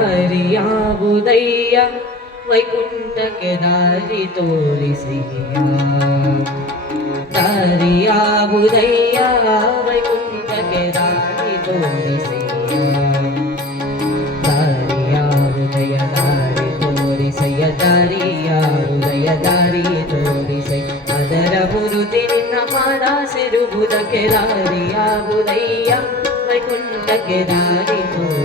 ದಾರಿಯಾವುದಯ್ಯ ವೈಕುಂಠಕ್ಕೆ ದಾರಿ ತೋರಿಸಯ್ಯ ದಾರಿಯಾವುದಯ್ಯ ವೈಕುಂಠಕ್ಕೆ ದಾರಿ ತೋರಿಸಯ್ಯ ದಾರಿಯಾವುದಯ ದಾರಿ ತೋರಿಸಯ್ಯ ದಾರಿಯಾವುದಯ ದಾರಿ ತೋರಿಸೈ ಅದರ ಗುರುತಿ ನಿನ್ನ ಮಾಡ ಸಿರುವುದಕ್ಕೆ ದಾರಿಯಾವುದಯ್ಯ ವೈಕುಂಠಕ್ಕೆ ದಾರಿ ತೋರಿಸಯ್ಯ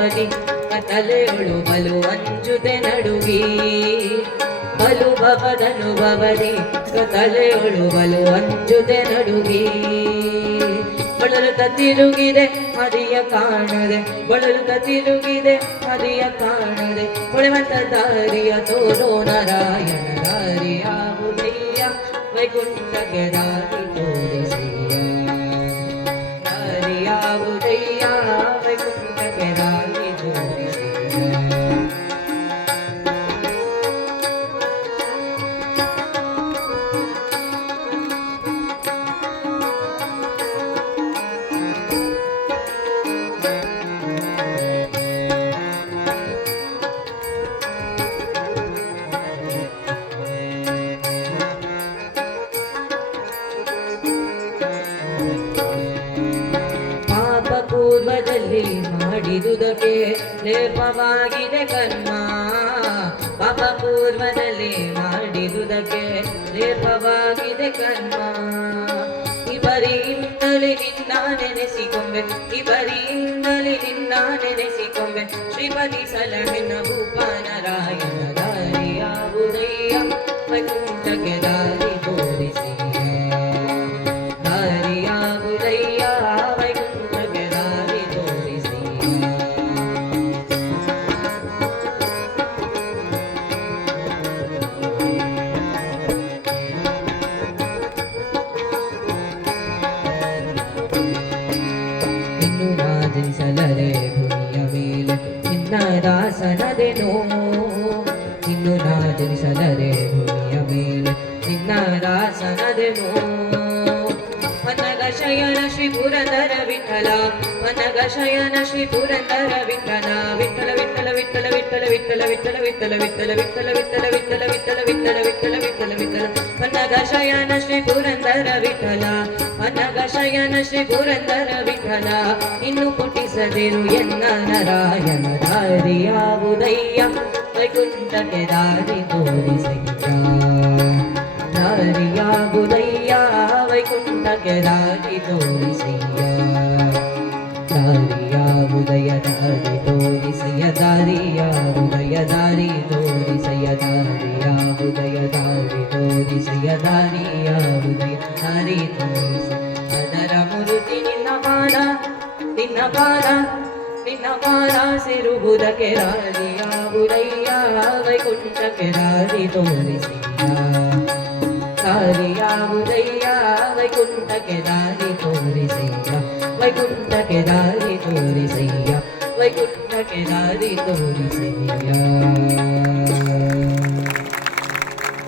ಬಲಿ ಕತಲೆಗಳು ಬಲು ಅಂಜುದೆ ನಡುಗಿ ಬಲು ಬಬದನು ಬಬರಿ ಕತಲೆಗಳು ಬಲು ಅಂಜುದೆ ನಡುಗಿ ಬಳಲುತ್ತ ತಿರುಗಿದೆ, ಮದಿಯ ಕಾಣದೆ. ಬಳಲುತ್ತ ತಿರುಗಿದೆ, ಮದಿಯ ಕಾಣದೆ. ಕೊಳೆವಂತ ದಾರಿಯ ತೋರೋ ನಾರಾಯಣ ದಾರಿಯ ಉದಯ ವೈಕುಂಠ ದಾರಿ ಪೂರ್ವದಲ್ಲಿ ಮಾಡಿದುದಕ್ಕೆ ಲೇಪವಾಗಿದೆ ಕರ್ಮ. ಪಾಪ ಪೂರ್ವದಲ್ಲಿ ಮಾಡಿದುದಕ್ಕೆ ಲೇಪವಾಗಿದೆ ಕರ್ಮ. ಇವರಿಂದಲೇ ನಿನ್ನ ನೆನೆಸಿಕೊಂಬೆ ಇವರಿಂದಲೇ ನಿನ್ನ ನೆನೆಸಿಕೊಂಬೆ ಶ್ರೀಪತಿ ಸಲಹೆ ಭೂಪ ನಾರಾಯಣ ಇನ್ನು ನಾದಿಸಲರೆ ಭೂಮಿಯ ಮೇಲೆ ನಿನ್ನ ದಾಸನದೆನೋ ಇನ್ನು ನಾದಿಸಲರೆ ಭೂಮಿಯ ಮೇಲೆ ನಿನ್ನ ದಾಸನದೆನೋ ಮನಗ ಶಯನ ಶ್ರೀ ಪುರಂದರ ವಿಠಲ ಮನಗ ಶಯನ ಶ್ರೀ ಪುರಂದರ ವಿಠಲ ವಿಠಲ ವಿಠಲ ವಿಠಲ ವಿಠಲ ವಿಠಲ ವಿಠಲ ವಿಠಲ ವಿಠಲ ವಿಠಲ ವಿಠಲ ವಿಠಲ ವಿಠಲ ವಿಠಲ ವಿಠಲ ವಿಠಲ ವಿಠಲ ಮನಗ ಶಯನ ಇನ್ನು ಪುಟಿಸದಿರು ಎನ್ನ ನರಾಯಣ ದಾರಿಯಾವುದಯ್ಯ ವೈಕುಂಠಕ್ಕೆ ದಾರಿ ತೋರಿಸಿದ ದಾರಿಯಾಗುದಯ್ಯ ವೈಕುಂಠಕ್ಕೆ ದಾರಿ ತೋರಿಸಿಯ ದಾರಿಯಾವುದಯ ದಾರಿ ತೋರಿಸಿಯ ದಾರಿಯಾವುದಯ ದಾರಿ ತೋರಿಸಯ ದಾರಿಯಾವುದಯ ದಾರಿ ತೋರಿಸಿಯ ದಾರಿಯಾವುದಯ ದಾರಿ ತೋರಿಸಿಯ ನಕಾರ ನಿನ್ನಕಾರ ಸಿರುಬುದಕ್ಕೆ ರಾಜಿಯ ಬುರಯ್ಯ ವೈಕುಂಠಕ್ಕೆ ರಾಜಿ ತೋರಿಸಿ ಸಾರಿಯ ಬುರಯ್ಯ ವೈಕುಂಠಕ್ಕೆ ದಾರಿ ತೋರಿಸಯ್ಯ ವೈಕುಂಠಕ್ಕೆ ದಾರಿ ತೋರಿಸಯ್ಯ ವೈಕುಂಠಕ್ಕೆ ದಾರಿ ತೋರಿಸಯ್ಯ